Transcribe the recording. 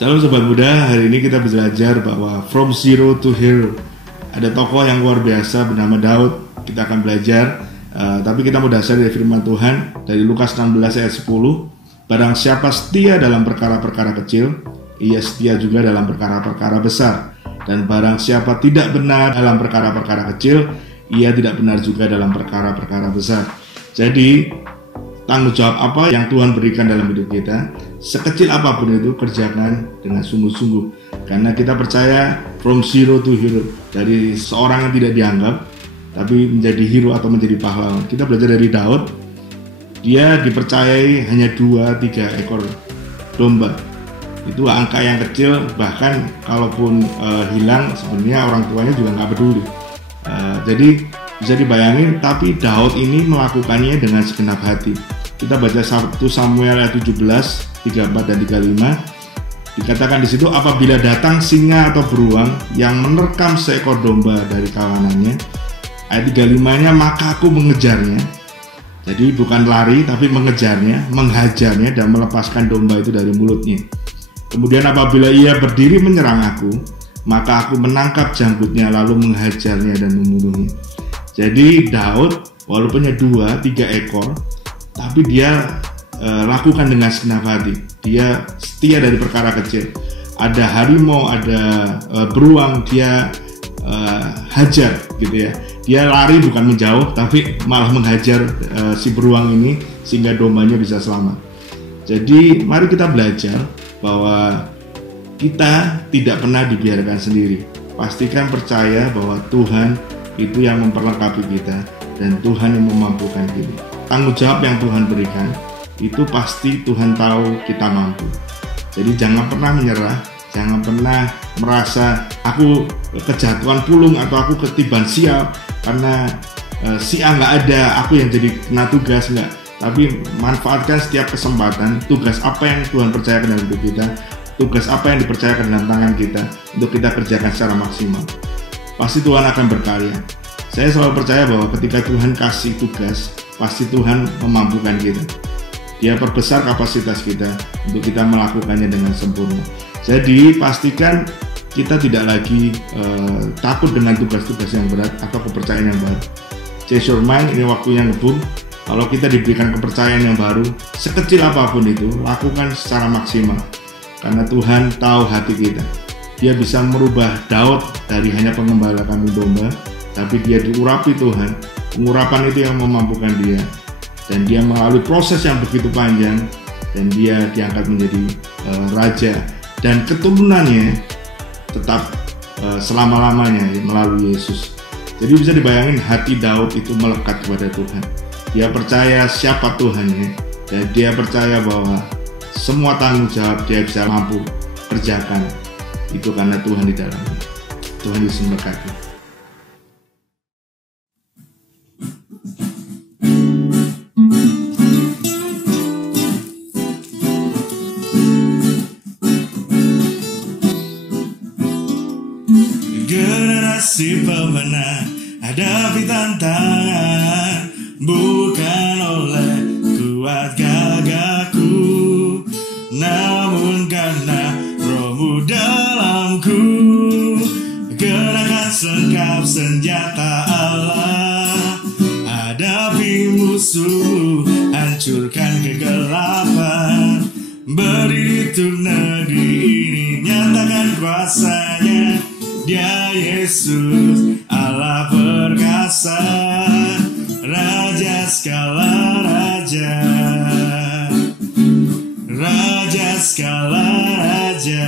Salam Sobat Muda, hari ini kita belajar bahwa from zero to hero. Ada tokoh yang luar biasa bernama Daud. Kita akan belajar, tapi kita mau dasar dari firman Tuhan dari Lukas 16 ayat 10. Barang siapa setia dalam perkara-perkara kecil, ia setia juga dalam perkara-perkara besar. Dan barang siapa tidak benar dalam perkara-perkara kecil, ia tidak benar juga dalam perkara-perkara besar. Jadi tanggung jawab apa yang Tuhan berikan dalam hidup kita, sekecil apapun itu, kerjakan dengan sungguh-sungguh. Karena kita percaya from zero to hero, dari seorang yang tidak dianggap tapi menjadi hero atau menjadi pahlawan. Kita belajar dari Daud. Dia dipercayai hanya 2-3 ekor domba. Itu angka yang kecil, bahkan kalaupun hilang sebenarnya orang tuanya juga nggak peduli. Jadi bisa dibayangin, tapi Daud ini melakukannya dengan segenap hati. Kita baca 1 Samuel ayat 17, 34 dan 35. Dikatakan di situ, apabila datang singa atau beruang yang menerkam seekor domba dari kawanannya, ayat 35-nya, maka aku mengejarnya. Jadi bukan lari tapi mengejarnya, menghajarnya dan melepaskan domba itu dari mulutnya. Kemudian apabila ia berdiri menyerang aku, maka aku menangkap janggutnya lalu menghajarnya dan membunuhnya. Jadi Daud walaupun hanya 2-3 ekor, tapi dia lakukan dengan segenap hati. Dia setia dari perkara kecil. Ada harimau, ada beruang, dia hajar gitu ya. Dia lari bukan menjauh, tapi malah menghajar si beruang ini sehingga dombanya bisa selamat. Jadi mari kita belajar bahwa kita tidak pernah dibiarkan sendiri. Pastikan percaya bahwa Tuhan itu yang memperlengkapi kita dan Tuhan yang memampukan kita. Tanggung jawab yang Tuhan berikan itu pasti Tuhan tahu kita mampu. Jadi jangan pernah menyerah, jangan pernah merasa aku kejatuhan pulung atau aku ketiban sial karena si A nggak ada, aku yang jadi kena tugas, enggak. Tapi manfaatkan setiap kesempatan, tugas apa yang Tuhan percayakan dalam hidup kita, tugas apa yang dipercayakan dalam tangan kita untuk kita kerjakan secara maksimal. Pasti Tuhan akan berkarya. Saya selalu percaya bahwa ketika Tuhan kasih tugas, pasti Tuhan memampukan kita. Dia perbesar kapasitas kita untuk kita melakukannya dengan sempurna. Jadi pastikan kita tidak lagi takut dengan tugas-tugas yang berat atau kepercayaan yang baru. Change your mind, ini waktunya ngebum. Kalau kita diberikan kepercayaan yang baru, sekecil apapun itu, lakukan secara maksimal. Karena Tuhan tahu hati kita. Dia bisa merubah Daud dari hanya pengembala kambing domba, tapi dia diurapi Tuhan. Pengurapan itu yang memampukan dia. Dan dia melalui proses yang begitu panjang, dan dia diangkat menjadi raja. Dan keturunannya tetap selama-lamanya melalui Yesus. Jadi bisa dibayangin hati Daud itu melekat kepada Tuhan. Dia percaya siapa Tuhannya, dan dia percaya bahwa semua tanggung jawab dia bisa mampu kerjakan. Itu karena Tuhan di dalamnya. Tuhan Yesus memberkati. Generasi pemenang hadapi tantangan, bukan oleh kuat gagahku, namun karena Roh-Mu dalamku. Kenakan selengkap senjata Allah, hadapi musuh, hancurkan kegelapan. Berdiri untuk negeri ini, nyatakan kuasa-Nya. Dia Yesus, Allah perkasa, Raja segala raja, Raja segala raja.